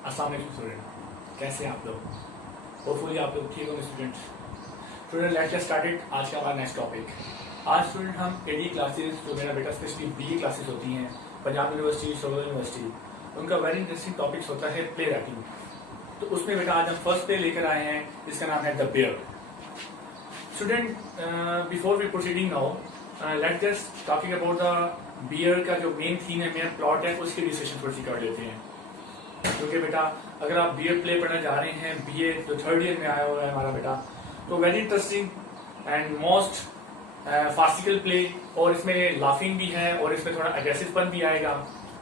अस्सलाम वालेकुम स्टूडेंट, कैसे हैं आप लोग? होपफुली आप लोग ठीक होंगे स्टूडेंट। Let's get started. आज का हमारा नेक्स्ट टॉपिक। आज स्टूडेंट हम एडी क्लासेस, जो मेरा बेटा स्पेशली बीए क्लासेस होती हैं पंजाब यूनिवर्सिटी, सोलर यूनिवर्सिटी, उनका वेरी इंटरेस्टिंग टॉपिक्स होता है प्ले राइटिंग। तो उसमें बेटा आज हम फर्स्ट प्ले लेकर आए हैं जिसका नाम है the bear. Student, before we proceeding now, let's just talking about the bear का जो मेन थीम है, मेन प्लॉट है, उसकी डिस्कशन थोड़ी सी कर लेते हैं। क्योंकि बेटा अगर आप बीए प्ले पढ़ने जा रहे हैं, बीए जो थर्ड ईयर में आया हुआ है हमारा बेटा, तो very interesting and most farcical play, और इसमें लाफिंग भी है और इसमें थोड़ा अग्रेसिवपन भी आएगा।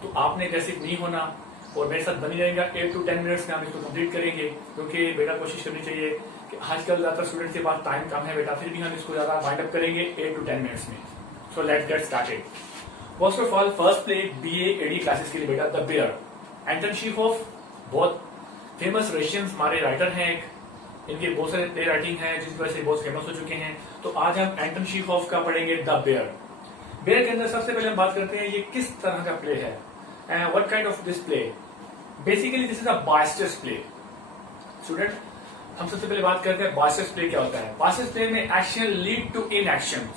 तो आपने अग्रेसिव नहीं होना और मेरे साथ बनी जाएगा। 8 to 10 मिनट्स में हम इसको कंप्लीट करेंगे, क्योंकि बेटा कोशिश करनी चाहिए कि आजकल ज्यादा स्टूडेंट के पास टाइम कम है बेटा, फिर भी हम इसको ज्यादा वाइंड अप करेंगे 8 to 10 मिनट्स में। So let's get started. First of all, first play BA एडी क्लासेस के लिए बेटा द बेयर। एंटन चीखोव बहुत फेमस रशियन हमारे राइटर हैं, इनके बहुत सारे प्ले राइटिंग है जिसकी वजह से बहुत फेमस हो चुके हैं। तो आज हम एंटन चीखोव का पढ़ेंगे द बेयर। बेयर के अंदर सबसे पहले हम बात करते हैं ये किस तरह का प्ले है, what kind of this play. Basically this is a boisterous play. Student, हम सबसे पहले बात करते हैं बायस्टर्स प्ले क्या होता है। बायस्टर्स प्ले में action lead to inaction.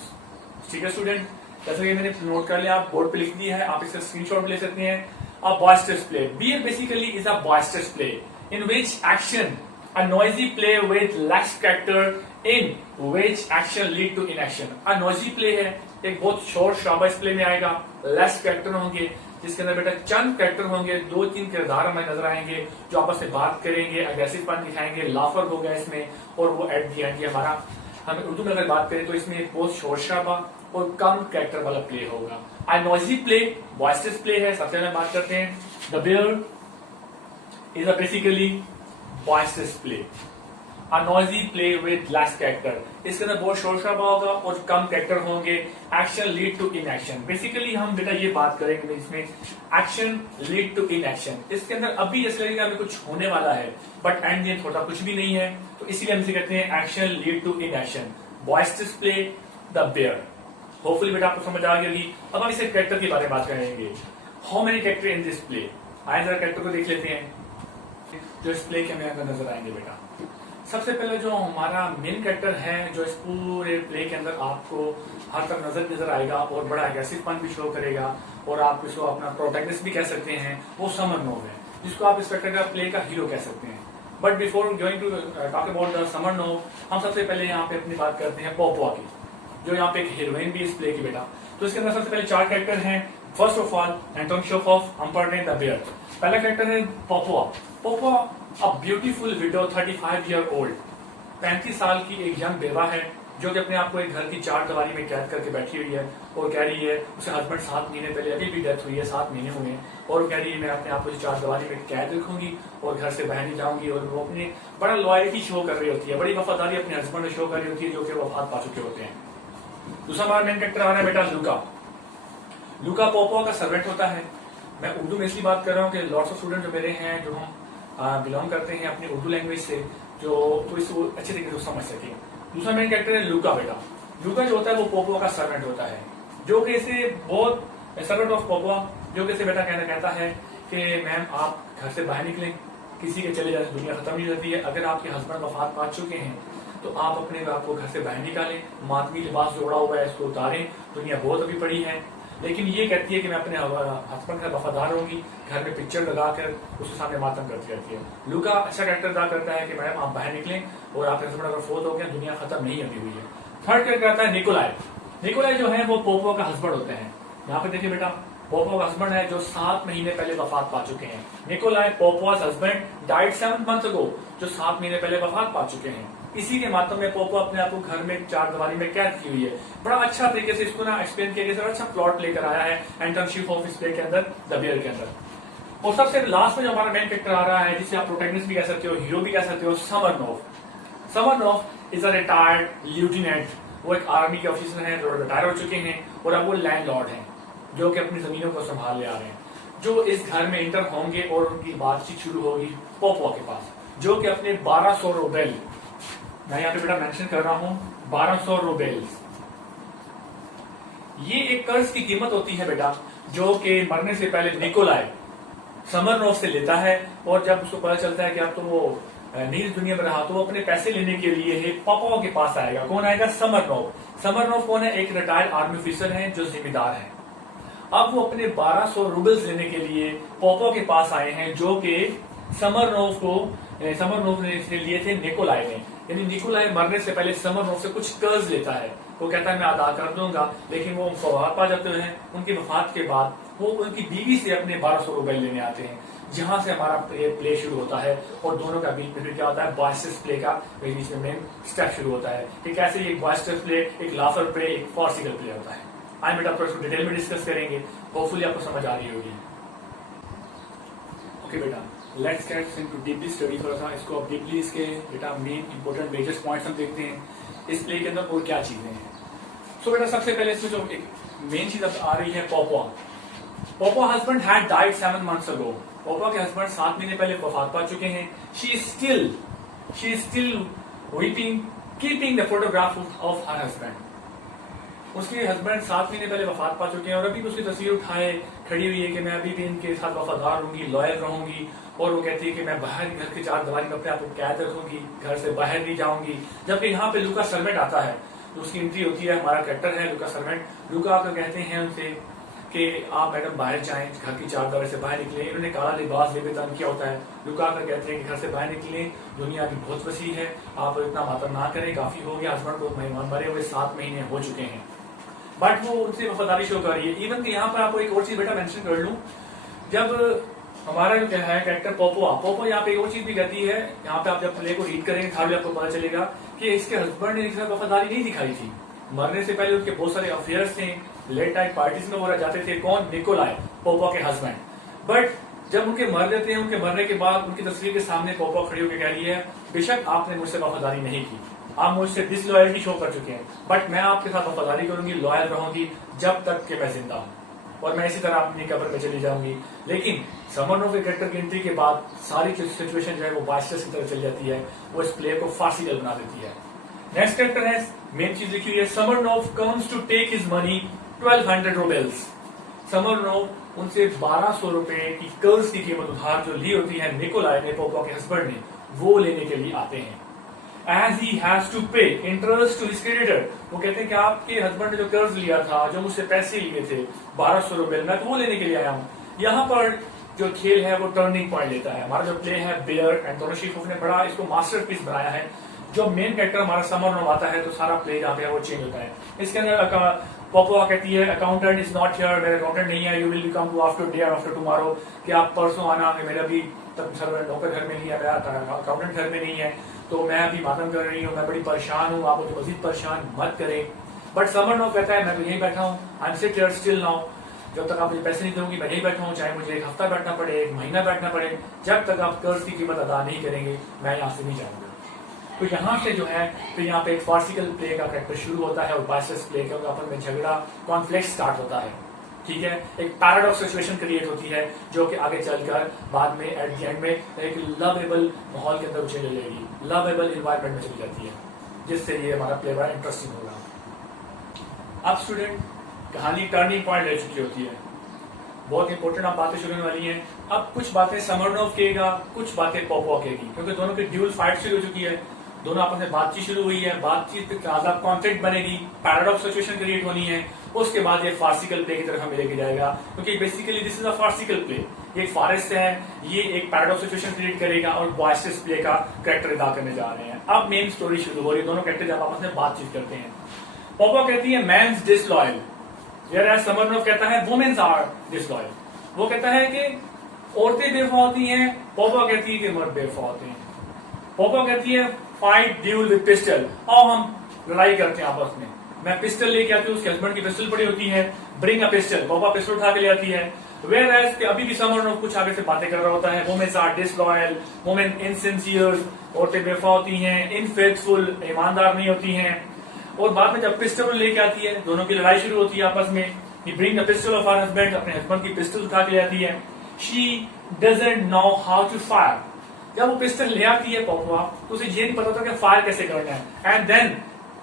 ठीक है स्टूडेंट, जैसे कि मैंने नोट कर लिया, आप बोर्ड पे लिख दिया है, आप इसका स्क्रीनशॉट ले सकते हैं। A boisterous play. Beer basically is a boisterous play in which action, a noisy play with lax character in which action lead to inaction. A noisy play है, एक बहुत शोर शराबा इस प्ले में आएगा, लेस कैरेक्टर होंगे जिसके अंदर बेटा चंद कैरेक्टर होंगे, 2-3 किरदार हमें नजर आएंगे जो आपस में बात करेंगे, अग्रेसिव पन दिखाएंगे, लाफर होगा इसमें, और वो एट दी एंड हमारा, हमें उर्दू में अगर बात करें तो इसमें बहुत शोर शराबा और कम कैरेक्टर वाला प्ले होगा। A noisy play boisterous play है। सबसे पहले बात करते हैं the bear is a basically boisterous play, a noisy play with less character. इसके अंदर बहुत शोर शराबा होगा और कम कैरेक्टर होंगे। Action lead to inaction. बेसिकली हम बेटा ये बात करेंगे इसमें action lead to inaction. इसके अंदर अभी जैसे लगेगा हमें कुछ होने वाला है, बट एंड में थोड़ा कुछ भी नहीं है, तो इसीलिए हम इसे कहते हैं action lead to inaction. Boisterous play the bear. Hopefully बेटा आपको समझ आ गई होगी। अब हम इसे कैरेक्टर के बारे में बात करेंगे। How many character in this play. आए जरा कैरेक्टर को देख लेते हैं जो इस प्ले के हमें अंदर नजर आएंगे बेटा। सबसे पहले जो हमारा मेन कैरेक्टर है, जो इस पूरे प्ले के अंदर आपको हर तरफ नजर आएगा और बड़ा एग्रेसिवपन भी शो करेगा, और आप इसको अपना प्रोटैगनिस्ट भी कह सकते हैं, वो समरनोव है, जिसको आप इस कैरेक्टर का प्ले का हीरो कह सकते हैं। But before going to talk about the Smirnov, हम सबसे पहले यहाँ पे अपनी बात करते हैं पोपोआ की, जो यहाँ पे एक हीरोइन भी इस प्ले की बेटा। तो इसके अंदर सबसे पहले 4 कैरेक्टर हैं। First of all Anton Chekhov, हम पढ़ रहे हैं द बेयर। पहला कैरेक्टर है Popova. Popova a beautiful widow, 35 year old, 35 साल की एक यंग बेवा है, जो कि अपने आप को एक घर की 4 दीवारी में कैद करके बैठी हुई है और कह रही है, उसे हस्बैंड 7 महीने पहले अभी भी डेथ हुई है, 7 महीने हुए हैं, और वो कह रही है मैं अपने आप को 4 दीवारी में कैद रखूंगी और घर से बाहर नहीं जाऊंगी। और वो अपनी बड़ा लॉयल्टी शो कर रही होती है, बड़ी वफादारी अपने हस्बैंड में शो कर रही होती है, जो कि वफात पा चुके होते हैं। दूसरा हमारा मेन कैरेक्टर आ रहा है बेटा लुका। लुका पोपोआ का सर्वेंट होता है। मैं उर्दू में इसलिए बात कर रहा हूँ कि लॉट्स ऑफ स्टूडेंट जो मेरे हैं, जो हम बिलोंग करते हैं अपनी उर्दू लैंग्वेज से, जो तो इसको अच्छे तरीके से समझ सके। दूसरा मेन कैरेक्टर है लुका बेटा। लुका जो होता है वो पोपोआ का सर्वेंट होता है, जो कि इसे बहुत सर्वेंट ऑफ पोपोआ, जो कि इसे बेटा कहता है कि मैम आप घर से बाहर निकलें, किसी के चले जाने दुनिया खत्म नहीं होती है। अगर आपके हस्बैंड वफात पा चुके हैं तो आप अपने आप को घर से बाहर निकालें, मातमी लिबास जोड़ा हुआ है इसको उतारें, दुनिया बहुत अभी पड़ी है। लेकिन ये कहती है कि मैं अपने हस्बैंड का वफादार होंगी, घर में पिक्चर लगाकर उसके सामने मातम करती रहती है। लुका अच्छा कैरेक्टर अदा करता है कि मैडम आप बाहर निकलें और आपके हस्बैंड अगर फोत हो गया, दुनिया खत्म नहीं अभी हुई है। थर्ड कैरेक्टर आता है निकोलाई। निकोलाई जो है वो पोपोआ का हस्बैंड होते हैं। यहाँ पे देखिए बेटा, पोपोआ का हस्बैंड है जो 7 महीने पहले वफात पा चुके हैं। Nikolai Popova's husband died 7 months ago, जो 7 महीने पहले वफात पा चुके हैं। इसी के माध्यम में पोपोआ अपने आप को घर में 4 दीवारी में कैद की हुई है। बड़ा अच्छा तरीके से इसको ना एक्सप्लेन किया गया, अच्छा प्लॉट लेकर आया है एंटन चीखोव इस प्ले के अंदर, द बेयर के अंदर। और सबसे लास्ट में जो हमारा मेन कैरेक्टर आ रहा है, जिसे आप प्रोटैगनिस्ट भी कह सकते हो, हीरो भी कह सकते हो, समरनोव। समरनोव इज अ रिटायर्ड ल्यूटिनेंट। वो एक आर्मी के ऑफिसर हैं जो रिटायर हो चुके हैं, और अब वो लैंडलॉर्ड हैं, जो कि अपनी जमीनों को संभाल ले आ रहे हैं, जो इस घर में इंटर होंगे और उनकी बातचीत शुरू होगी पोपोआ के पास, जो कि अपने 1200 रूबेल, मैं यहाँ पे बेटा मेंशन कर रहा हूं 1200 रूबेल, ये एक कर्ज की कीमत होती है बेटा, जो कि मरने से पहले निकोलाई समरनोव से लेता है और जब उसको पता चलता है कि अब तो वो नहीं इस दुनिया में रहा, तो वो अपने पैसे लेने के लिए पोपोवा के पास आएगा। कौन आएगा? समरनोव। समरनोव कौन है? एक रिटायर्ड आर्मी ऑफिसर है जो जिम्मेदार है। अब वो अपने 1200 रूबल्स लेने के लिए पोपोवा के पास आए हैं, जो कि समरनोव ने लिए थे निकोलाई ने। यानी निकोलाई मरने से पहले समरनोव से कुछ कर्ज लेता है। वो कहता है मैं अदा कर दूंगा, लेकिन वो वफात पा जाते हैं। उनकी वफात के बाद वो उनकी बीवी से अपने 1200 रुपए लेने आते हैं, जहां से हमारा प्ले शुरू होता है और दोनों का बीच में क्या होता है? बॉयस्टरस प्ले का बीच में मेन स्टेप शुरू होता है कि कैसे ये बॉयस्टरस प्ले, एक लाफर प्ले, एक फार्सिकल प्ले होता है। आई बेटा आपको इसको डिटेल में डिस्कस करेंगे, होपफुली आपको समझ आ रही होगी। ओके बेटा, let's get into deeply study. थोड़ा सा इसको अब डीपली इसके बेटा मेन इंपोर्टेंट मेजर पॉइंट्स हम देखते हैं इस प्ले के अंदर और क्या चीजें हैं। सो बेटा सबसे पहले इसमें जो एक मेन चीज अब आ रही है Popova. Popova husband had died 7 months ago। Popova के हस्बैंड 7 महीने पहले वफात पा चुके हैं। She is still weeping, keeping the photograph of her husband. उसके हस्बैंड 7 महीने पहले वफात पा चुके हैं और अभी भी उसकी तस्वीर उठाए खड़ी हुई है कि मैं अभी भी इनके साथ वफादार रहूंगी, लॉयल रहूंगी। और वो कहती है कि मैं बाहर घर के 4 दीवारी में अपने आप को कैद रखूंगी, घर से बाहर नहीं जाऊंगी। जबकि यहाँ पे लुका सर्वेंट आता है, तो उसकी एंट्री होती है। हमारा कैरेक्टर है लुका सर्वेंट। लुका आकर कहते हैं उनसे कि आप मैडम बाहर जाएं, घर की 4 दीवारी से बाहर निकले। इन्होंने काला लिबास लेबेदान किया होता है। लुका आकर कहते हैं कि घर से बाहर निकले, दुनिया की बहुत वसी है, आप इतना मातम ना करें, काफी हो गया। हस्बैंड को मेहमान मरे हुए 7 महीने हो चुके हैं, बट वो उनसे वफादारी शो कर रही है। इवन कि यहाँ पर आपको एक और चीज बेटा मेंशन कर लूं, जब हमारा जो है कैरेक्टर पोपो यहाँ पे एक और चीज भी कहती है। यहाँ पे आप जब प्ले को रीड करेंगे थाली आपको पता चलेगा कि इसके हस्बैंड ने इसके साथ वफादारी नहीं दिखाई थी। मरने से पहले उसके बहुत सारे अफेयर्स थे, लेट नाइट पार्टीज में वो जाते थे। कौन? निकोलाई, पोपो के हस्बैंड। बट जब उनके मर जाते हैं, उनके मरने के बाद उनकी तस्वीर के सामने पोपो खड़ी होकर कह रही है, बेशक आपने मुझसे वफादारी नहीं की, आप मुझसे डिसलॉयल्टी शो कर चुके हैं, बट मैं आपके साथ वफादारी करूंगी, लॉयल रहूंगी जब तक कि मैं जिंदा हूं, और मैं इसी तरह अपनी कब्र में चली जाऊंगी। लेकिन समरनोव के कैरेक्टर की एंट्री के बाद सारी सिचुएशन जो है वो बादशाह की तरह चल जाती है। वो इस प्ले को फार्सिकल बना देती है। नेक्स्ट कैरेक्टर है, मेन चीज लिखी हुई है, Smirnov comes to take his money 1200 roubles. Smirnov उनसे 1200 रुपए की कर्ज की कीमत उधार जो ली होती है निकोलाई ने, पोपो के हस्बैंड ने, वो लेने के लिए आते हैं। As he has to pay interest to his creditor, वो कहते हैं कि आपके हस्बैंड ने जो कर्ज लिया था, जो मुझसे पैसे लिए थे 1200 रुपए, मैं तो वो लेने के लिए आया हूँ। यहाँ पर जो खेल है वो टर्निंग पॉइंट लेता है। हमारा जो प्ले है बेयर एंड तोनोशिकोव ने बड़ा इसको मास्टरपीस बनाया है। जो मेन कैरेक्टर हमारा समरनोव आता है तो सारा प्ले जहाँ पे है वो चेंज होता है। इसके अंदर पोपोवा कहती है अकाउंटेंट इज नॉट हियर, मेरा अकाउंटेंट नहीं है, you will come to after day after tomorrow, कि आप परसों आना, मेरा भी तब सर्वेंट नौकर घर में नहीं है, मेरा अकाउंटेंट घर में नहीं है, तो मैं अभी मातम कर रही हूँ, मैं बड़ी परेशान हूँ, आप मुझे मजीद परेशान मत करें। बट समरनोव कहता है मैं तो यहीं बैठा हूँ, I am sit here still now, जब तक आप मुझे पैसे नहीं दोगे मैं यहीं बैठा हूँ, चाहे मुझे 1 हफ्ता बैठना पड़े, 1 महीना बैठना पड़े, जब तक आप कर्ज की कीमत अदा नहीं करेंगे मैं यहाँ से नहीं जाऊंगा। तो यहाँ से जो है तो यहाँ पे एक फार्सिकल प्ले का कैरेक्टर शुरू होता है और बाइसेस प्ले का आपस में झगड़ा, कॉन्फ्लिक्ट स्टार्ट होता है। ठीक है, एक पैराडॉक्स सिचुएशन क्रिएट होती है जो कि आगे चलकर बाद में एट द एंड में एक लवेबल माहौल के अंदर चली जाएगी, लवेबल एनवायरनमेंट में चली जाती है, जिससे ये हमारा प्ले बड़ा इंटरेस्टिंग होगा। अब स्टूडेंट कहानी टर्निंग पॉइंट ले चुकी होती है, बहुत इंपॉर्टेंट आप बातें शुरू होने वाली हैं। अब कुछ बातें समरनोव कहेगा, कुछ बातें पोपोवा कहेगी, क्योंकि दोनों की ड्यूल फाइट शुरू हो चुकी है, दोनों आपस में बातचीत शुरू हुई है, बातचीत पे ज्यादा कॉन्फ्लिक्ट बनेगी, पैराडॉक्स सिचुएशन क्रिएट होनी है, उसके बाद ये फार्सिकल प्ले की तरफ हमें लेके जाएगा, क्योंकि basically this is a farcical play. ये एक फॉरेस्ट है, ये एक पैराडॉक्स सिचुएशन क्रिएट करेगा और बॉयस्टरस प्ले का कैरेक्टर अदा करने जा रहे हैं। अब मेन स्टोरी शुरू हो रही है, दोनों कैरेक्टर जब आपस में बातचीत करते हैं। पोपोवा कहती है मैंस डिसलॉयल, whereas समरनोव कहता है वुमेन्स आर डिसलॉयल। वो कहता है कि औरतें बेवफा होती हैं, पोपोवा कहती है कि मर्द बेवफा होते हैं। पोपोवा कहती है फाइट ड्यूल विद पिस्टल, और हम लड़ाई करते हैं आपस में, मैं पिस्टल लेके आती हूँ, उसके हस्बैंड की पिस्टल पड़ी होती है, bring a pistol, Popova pistol उठा के ले आती है। Whereas कि अभी भी समरनोव कुछ आगे से बातें कर रहा होता है, womens are disloyal, women insincere, औरतें बेवफा होती हैं, इनफेथफुल, ईमानदार नहीं होती हैं। और बाद में जब पिस्टल लेके आती है, दोनों की लड़ाई शुरू होती है आपस में। He bring the pistol of her husband, अपने हस्बैंड की पिस्टल उठा के ले आती है। She doesn't know how to fire. जब वो पिस्टल ले आती है पोपोवा, तो उसे ये नहीं पता होता कि फायर कैसे करना है। And then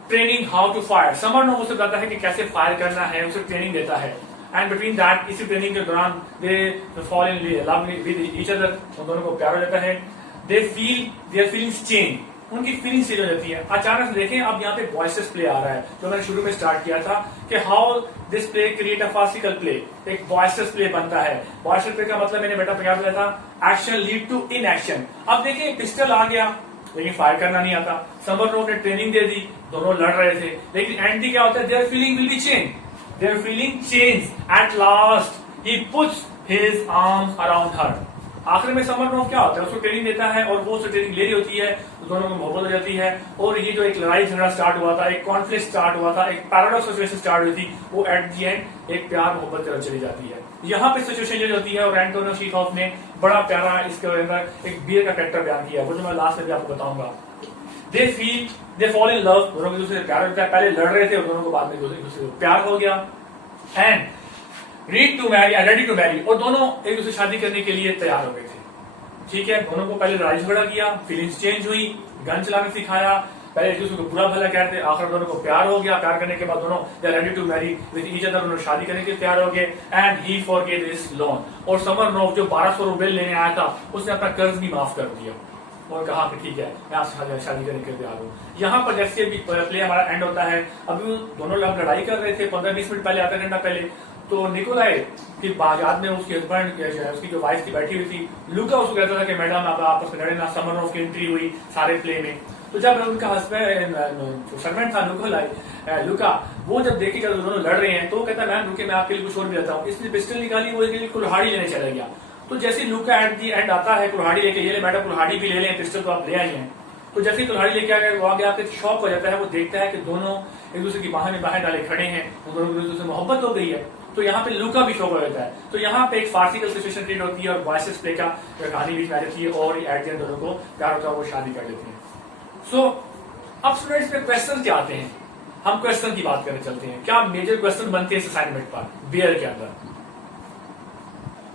training how to fire, Smirnov उसे बताता है कि कैसे फायर करना है, उसे ट्रेनिंग देता है। एंड बिटवीन दैट इसी ट्रेनिंग के दौरान they fall in love with each other, उन दोनों को प्यार हो जाता है। They feel their feelings change, उनकी फीलिंग्स चेंज हो जाती है। अचानक से देखें अब यहाँ पे वॉइसेस प्ले आ रहा है, जो मैंने शुरू में स्टार्ट किया था कि how this play create a farcical play, एक वॉइसेस प्ले बनता है। वॉइसेस प्ले का मतलब मैंने बेटा क्या बोला था, action lead to inaction. अब देखिए पिस्टल आ गया लेकिन फायर करना नहीं आता, समरनोव ने ट्रेनिंग दे दी, दोनों लड़ रहे थे, लेकिन एंड क्या होता है, their feeling will be change, their feeling change at last he puts his arms around her. आखिर में समरनोव क्या होता है, उसको ट्रेनिंग देता है और वो उससे ट्रेनिंग ले रही होती है, तो दोनों में मोहब्बत हो जाती है। और ये जो एक लड़ाई झगड़ा स्टार्ट हुआ था, एक कॉन्फ्लिक्ट स्टार्ट हुआ था, एक पैराडॉक्स सिचुएशन स्टार्ट हुई थी, वो एट दी एंड एक प्यार मोहब्बत की तरफ चली जाती है। यहाँ पे सिचुएशन ये होती है और एंटोनियो चेखव ने बड़ा प्यारा इसके अंदर एक बियर का कैरेक्टर बयान किया, वो जो मैं लास्ट में भी आपको बताऊंगा। दे फॉल इन लव, दोनों एक दूसरे से प्यार होता है, पहले लड़ रहे थे और दोनों को बाद में एक दूसरे को प्यार हो गया। एंड रेडी टू मैरी, और दोनों एक दूसरे शादी करने के लिए तैयार हो गए थे। ठीक है, दोनों को पहले लड़ाई झगड़ा किया, फीलिंग्स चेंज हुई, गन चलाना सिखाया, पहले एक दूसरे को बुरा भला कहते, आखिर दोनों को प्यार हो गया। प्यार करने के बाद दोनों they ready to marry with each other, दोनों शादी करने के लिए तैयार हो गए। And he forget his loan, और समरनोव जो 1200 रुपए लेने आया था उसने अपना कर्ज भी माफ कर दिया और कहा कि ठीक है मैं आपसे शादी करने के लिए तैयार हूँ। यहाँ पर जैसे भी प्ले हमारा एंड होता है, अभी दोनों लोग लड़ाई कर रहे थे 15-20 मिनट पहले, आधा घंटा पहले, तो निकोलाई की बाजाद में उसकी हस्बैंड उसकी जो वाइफ की बैठी हुई थी, लुका उसको कहता था कि मैडम आप आपस में लड़े ना। समरनोव की एंट्री हुई सारे प्ले में, तो जब उनका हस्बैंड सर्वेंट था लुका, वो जब देखेगा तो दोनों लड़ रहे हैं, तो वो कहता है मैम रुके मैं आपके लिए कुछ और भी लाता हूँ। इसने पिस्टल निकाली, वो इसके लिए कुल्हाड़ी लेने चला गया। तो जैसे लुका एट दी एंड आता है कुल्हाड़ी लेके, ये ले मैडम कुल्हाड़ी भी ले लें, पिस्टल तो आप ले आई हैं। तो जैसे कुल्हाड़ी लेके आ गए, वो आगे आके शॉक हो जाता है, वो देखता है कि दोनों एक दूसरे की बाहें में बाहें डाले खड़े हैं, उन दोनों की एक दूसरे से मोहब्बत हो गई है। तो यहाँ पे लुका भी शॉक हो जाता है। तो यहाँ पे एक फार्सिकल सिचुएशन क्रिएट होती है और वॉइसेस प्ले का कहानी बीच में आ जाती है और एट द एंड दोनों को प्यार होता है, वो शादी कर लेते हैं। सो अब स्टूडेंट्स में क्वेश्चन क्या आते हैं, हम क्वेश्चन की बात करने चलते हैं। क्या मेजर क्वेश्चन बनते हैं इस असाइनमेंट पर बियर के अंदर?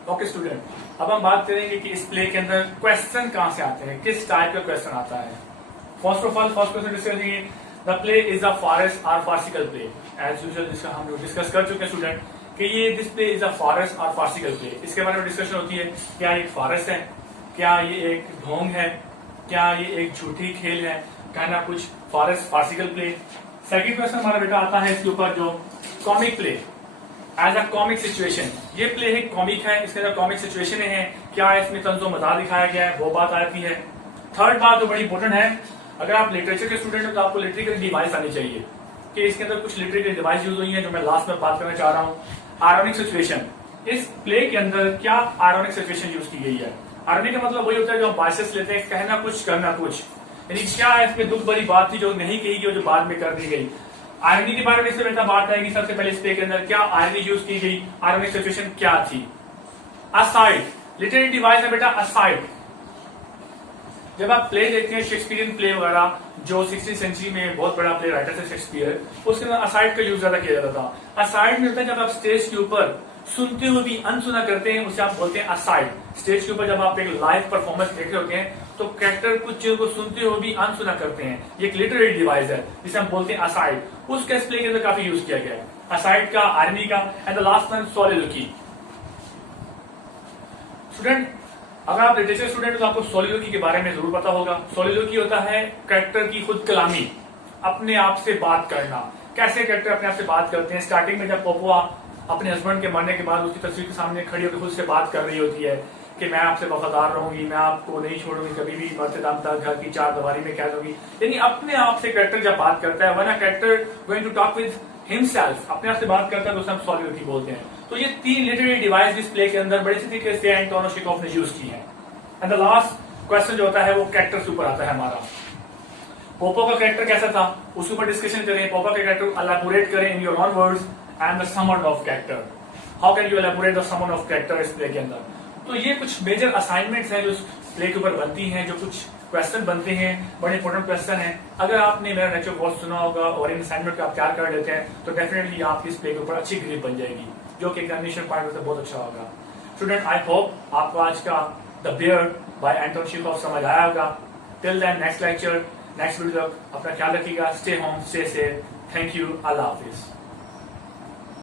ओके स्टूडेंट, अब हम बात करेंगे कि इस प्ले के अंदर क्वेश्चन कहां से आते हैं, किस टाइप का क्वेश्चन आता है। First of all first question discuss करेंगे, the play is a forest और फार्सिकल प्ले। एज यूजुअल जिसका हम लोग डिस्कस कर चुके हैं स्टूडेंट कि ये this play is a forest और फार्सिकल प्ले। इसके बारे में डिस्कशन होती है, क्या ये एक फॉरेस्ट है, क्या ये एक ढोंग है, क्या ये एक झूठी खेल है, कहना कुछ forest farcical play. Second question हमारा बेटा आता है इसके ऊपर जो comic play as a comic situation. ये प्ले एक कॉमिक है, इसके अंदर कॉमिक सिचुएशन है, क्या इसमें तंजो मजाक दिखाया गया है, वो बात आती है। थर्ड बात जो बड़ी इंपॉर्टेंट है, अगर आप लिटरेचर के स्टूडेंट हो तो आपको लिटरेचर डिवाइस आनी चाहिए कि इसके अंदर कुछ लिटरेचर डिवाइस यूज हुई है, जो मैं लास्ट में बात करना चाह रहा हूँ। आयरॉनिक सिचुएशन, इस प्ले के अंदर क्या आयरॉनिक सिचुएशन यूज की गई है। आयरॉनिक का मतलब वही होता है जो हम बाइसेस लेते हैं, कहना कुछ करना कुछ, यानी क्या इसमें दुख भरी बात थी जो नहीं कही गई, जो बाद में कर दी गई। आयरनी के बारे में इससे बेटा बात आएगी। सबसे पहले इस प्ले के अंदर क्या आयरनी यूज की गई, आयरनिक सिचुएशन क्या थी। असाइड, लिटरेरी डिवाइस है बेटा असाइड। जब आप प्ले देखते हैं शेक्सपियरियन प्ले वगैरह, जो 16वीं सेंचुरी में बहुत बड़ा प्ले राइटर थे शेक्सपियर, उसके अंदर असाइड का यूज ज्यादा किया जाता था। असाइड में होता है जब आप स्टेज के ऊपर सुनते हुए भी अनसुना करते हैं, उसे आप बोलते हैं असाइड। स्टेज के ऊपर जब आप एक लाइव परफॉर्मेंस देख रहे होते हैं तो कैरेक्टर कुछ चीजों को सुनते हुए भी अनसुना करते हैं, ये एक लिटरेरी डिवाइस है जिसे हम बोलते हैं असाइड। उसका इस प्ले के अंदर काफी यूज किया गया है, असाइड का, आर्मी का। And the last one soliloquy. Student अगर आप लिटरेचर स्टूडेंट तो आपको सोलिलोकी के बारे में जरूर पता होगा। सोलिलोकी होता है कैरेक्टर की खुद कलामी, अपने आप से बात करना। कैसे कैरेक्टर अपने आप से बात करते हैं। स्टार्टिंग में जब पोपोआ अपने हस्बैंड के मरने के बाद उसकी तस्वीर के सामने खड़ी होकर खुद से बात कर रही होती है कि मैं आपसे वफादार रहूंगी, मैं आपको नहीं छोड़ूंगी कभी भी, मरते दम तक घर की चार दीवारी में कैद होगी। यानी अपने आप से कैरेक्टर जब बात करता है, वरना character going to talk with himself, अपने आप से बात करता है, तो उसे हम सोलिलोकी बोलते हैं। तो ये तीन लिटरेरी डिवाइस इस प्ले के अंदर बड़े अच्छे तरीके से एंटोनियो चेखव ने यूज की है। एंड द लास्ट क्वेश्चन जो होता है वो कैरेक्टर से ऊपर आता है हमारा। पोपो का कैरेक्टर कैसा था उसके ऊपर डिस्कशन करें। पोपो का कैरेक्टर एलैबोरेट करें in your own words and the summon of character. How can you elaborate the summon of character इस प्ले के अंदर। तो ये कुछ मेजर असाइनमेंट्स हैं जो इस प्ले के ऊपर बनती हैं, जो कुछ क्वेश्चन बनते हैं, बड़े इंपॉर्टेंट क्वेश्चन हैं। अगर आपने मेरा लेक्चर बहुत सुना होगा और इन असाइनमेंट को आप तैयार कर लेते हैं तो डेफिनेटली आपकी इस प्ले के ऊपर अच्छी ग्रिप बन जाएगी, जो कि एग्जामिनेशन पॉइंट से बहुत अच्छा होगा। स्टूडेंट आई होप आपको आज का the bear by Antonio Chekhov समझ आया होगा। Till then next lecture, next video तक अपना ख्याल रखिएगा। Stay home, stay safe. Thank you, अल्लाह हाफिज।